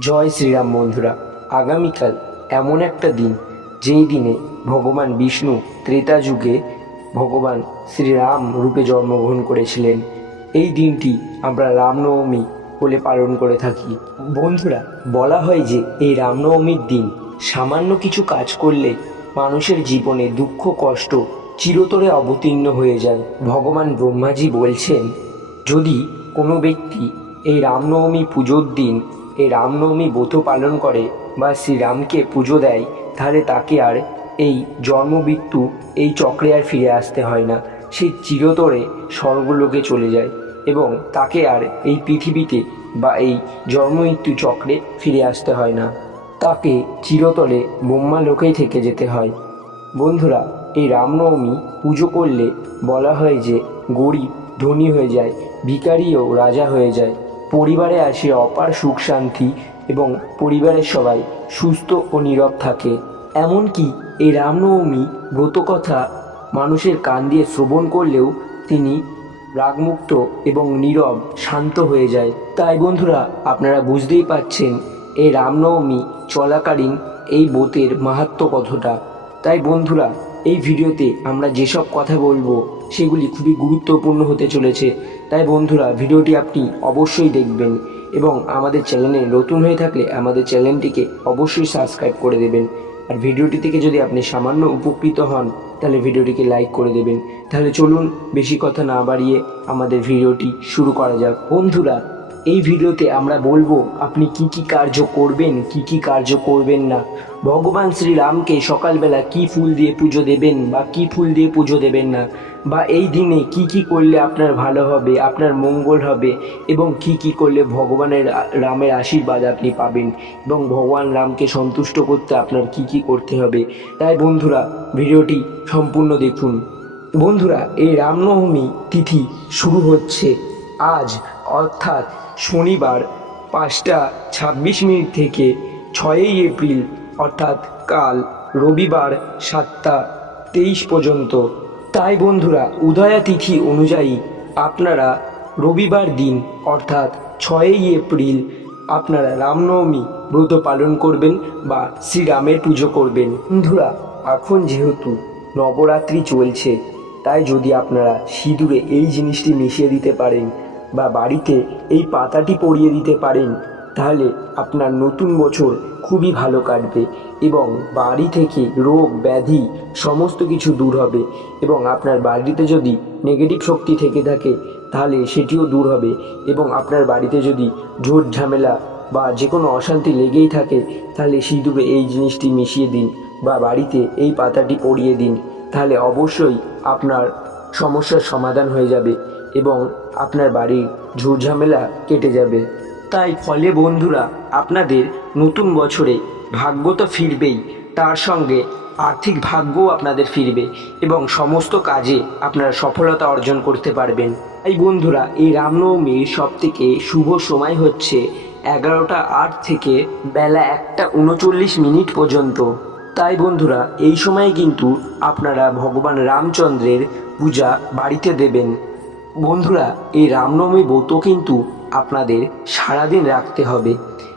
জয় শ্রীরাম বন্ধুরা, আগামীকাল এমন একটা দিন যেই দিনে ভগবান বিষ্ণু ত্রেতা যুগে ভগবান শ্রীরাম রূপে জন্মগ্রহণ করেছিলেন। এই দিনটি আমরা রামনবমী বলে পালন করে থাকি। বন্ধুরা, বলা হয় যে এই রামনবমীর দিন সামান্য কিছু কাজ করলে মানুষের জীবনে দুঃখ, কষ্ট চিরতরে অবতীর্ণ হয়ে যায়। ভগবান ব্রহ্মাজি বলছেন, যদি কোনো ব্যক্তি এই রামনবমী পুজোর দিন এই রামনবমী ব্রত পালন করে বা শ্রীরামকে পুজো দেয়, তাহলে তাকে আর এই জন্মমৃত্যু, এই চক্রে আর ফিরে আসতে হয় না। সে চিরতরে স্বর্গলোকে চলে যায় এবং তাকে আর এই পৃথিবীতে বা এই জন্মমৃত্যু চক্রে ফিরে আসতে হয় না। তাকে চিরতরে ব্রহ্মা লোকেই থেকে যেতে হয়। বন্ধুরা, এই রামনবমী পুজো করলে বলা হয় যে গরিব ধনী হয়ে যায় ভিখারিও রাজা হয়ে যায়। পরিবারে আসে অপার সুখ শান্তি এবং পরিবারের সবাই সুস্থ ও নীরব থাকে। এমনকি এই রামনবমী ব্রতকথা মানুষের কান দিয়ে শ্রবণ করলেও তিনি রাগমুক্ত এবং নীরব শান্ত হয়ে যায়। তাই বন্ধুরা, আপনারা বুঝতেই পাচ্ছেন এই রামনবমী চলাকালীন এই ব্রতের মাহাত্ম কতটা। তাই বন্ধুরা এই ভিডিওতে আমরা যেসব কথা বলব, সেগুলি খুবই গুরুত্বপূর্ণ হতে চলেছে। তাই বন্ধুরা, ভিডিওটি আপনি অবশ্যই দেখবেন এবং আমাদের চ্যানেলে নতুন হয়ে থাকলে আমাদের চ্যানেলটিকে অবশ্যই সাবস্ক্রাইব করে দেবেন। আর ভিডিওটি থেকে যদি আপনি সামান্য উপকৃত হন, তাহলে ভিডিওটিকে লাইক করে দেবেন। তাহলে চলুন, বেশি কথা না বাড়িয়ে আমাদের ভিডিওটি শুরু করা যাক। বন্ধুরা এই ভিডিওতে আমরা বলব, আপনি কি কি কার্য করবেন, কি কি কার্য করবেন না? ভগবান শ্রীরামকে সকালবেলা কি ফুল দিয়ে পুজো দেবেন বা কি ফুল দিয়ে পুজো দেবেন না? বা এই দিনে কি কি করলে আপনার ভালো হবে, আপনার মঙ্গল হবে এবং কি কি করলে ভগবানের রামের আশীর্বাদ আপনি পাবেন এবং ভগবান রামকে সন্তুষ্ট করতে আপনার কি কি করতে হবে? তাই বন্ধুরা, ভিডিওটি সম্পূর্ণ দেখুন। বন্ধুরা, এই রামনবমী তিথি শুরু হচ্ছে আজ, অর্থাৎ শনিবার পাঁচটা ছাব্বিশ মিনিট থেকে ছয়ই এপ্রিল, অর্থাৎ কাল রবিবার সাতটা তেইশ পর্যন্ত। তাই বন্ধুরা উদয়া তিথি অনুযায়ী আপনারা রবিবার দিন, অর্থাৎ ছয়ই এপ্রিল, আপনারা রামনবমী ব্রত পালন করবেন বা শ্রীরামের পুজো করবেন। বন্ধুরা, এখন যেহেতু নবরাত্রি চলছে, তাই যদি আপনারা সিঁদুরে এই জিনিসটি মিশিয়ে দিতে পারেন বা বাড়িতে এই পাতাটি পরিয়ে দিতে পারেন, তাহলে আপনার নতুন বছর খুবই ভালো কাটবে এবং বাড়ি থেকে রোগ, ব্যাধি সমস্ত কিছু দূর হবে এবং আপনার বাড়িতে যদি নেগেটিভ শক্তি থেকে থাকে, তাহলে সেটিও দূর হবে এবং আপনার বাড়িতে যদি ঝোট ঝামেলা বা যে কোনো অশান্তি লেগেই থাকে, তাহলে সিঁদুরে এই জিনিসটি মিশিয়ে দিন বা বাড়িতে এই পাতাটি পরিয়ে দিন, তাহলে অবশ্যই আপনার সমস্যার সমাধান হয়ে যাবে। এবং আপনার বাড়ির ঝুটঝামেলা কেটে যাবে। তাই ফলে বন্ধুরা, আপনাদের নতুন বছরে ভাগ্য তো ফিরবেই, তার সঙ্গে আর্থিক ভাগ্যও আপনাদের ফিরবে এবং সমস্ত কাজে আপনারা সফলতা অর্জন করতে পারবেন। তাই বন্ধুরা, এই রামনবমীর সব থেকে শুভ সময় হচ্ছে এগারোটা আট থেকে বেলা একটা উনচল্লিশ মিনিট পর্যন্ত। তাই বন্ধুরা, এই সময়ে কিন্তু আপনারা ভগবান রামচন্দ্রের পূজা বাড়িতে দেবেন। বন্ধুরা, এই রামনবমী ব্রত কিন্তু আপনাদের সারাদিন রাখতে হবে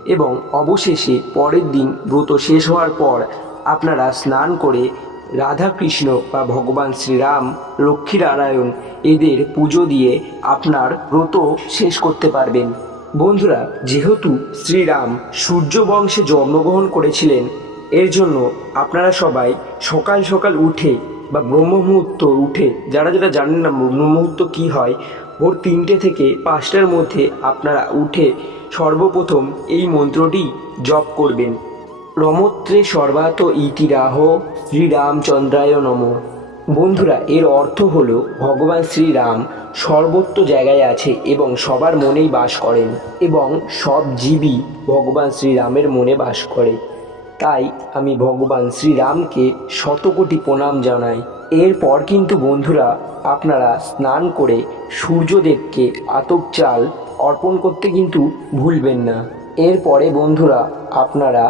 এবং অবশেষে পরের দিন ব্রত শেষ হওয়ার পর আপনারা স্নান করে রাধা কৃষ্ণ বা ভগবান শ্রীরাম, লক্ষ্মীনারায়ণ এদের পুজো দিয়ে আপনার ব্রত শেষ করতে পারবেন। বন্ধুরা, যেহেতু শ্রীরাম সূর্য বংশে জন্মগ্রহণ করেছিলেন, এর জন্য আপনারা সবাই সকাল সকাল উঠে বা ব্রহ্ম মুহূর্ত উঠে, যারা যারা জানেন না ব্রহ্ম মুহূর্ত কী হয়, ভোর তিনটে থেকে পাঁচটার মধ্যে আপনারা উঠে সর্বপ্রথম এই মন্ত্রটি জপ করবেন। রমত্রে সর্বাত ইতিরাহ শ্রীরামচন্দ্রায় নম। বন্ধুরা, এর অর্থ হলো ভগবান শ্রীরাম সর্বত্র জায়গায় আছে এবং সবার মনেই বাস করেন এবং সব জীবই ভগবান শ্রীরামের মনে বাস করে। তাই আমি ভগবান শ্রীরামকে শতকোটি প্রণাম জানাই। এরপর কিন্তু বন্ধুরা, আপনারা স্নান করে সূর্যদেবকে আতপ চাল অর্পণ করতে কিন্তু ভুলবেন না। এরপরে বন্ধুরা, আপনারা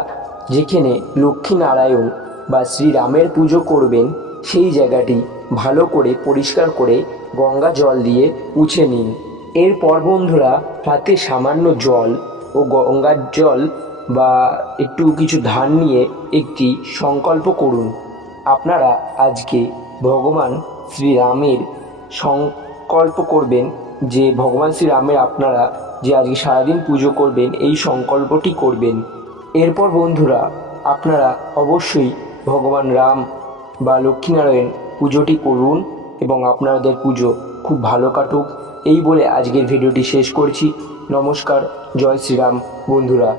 যেখানে লক্ষ্মীনারায়ণ বা শ্রীরামের পুজো করবেন, সেই জায়গাটি ভালো করে পরিষ্কার করে গঙ্গা জল দিয়ে মুছে নিন। এরপর বন্ধুরা, হাতে সামান্য জল ও গঙ্গার জল বা একটু কিছু ধান নিয়ে একটি সংকল্প করুন। আপনারা আজকে ভগবান শ্রীরামের সংকল্প করবেন যে, ভগবান শ্রীরামের আপনারা যে আজকে সারাদিন পুজো করবেন, এই সংকল্পটি করবেন। এরপর বন্ধুরা, আপনারা অবশ্যই ভগবান রাম বা লক্ষ্মীনারায়ণ পুজোটি করুন এবং আপনাদের পুজো খুব ভালো কাটুক। এই বলে আজকের ভিডিওটি শেষ করছি। নমস্কার, জয় শ্রীরাম। বন্ধুরা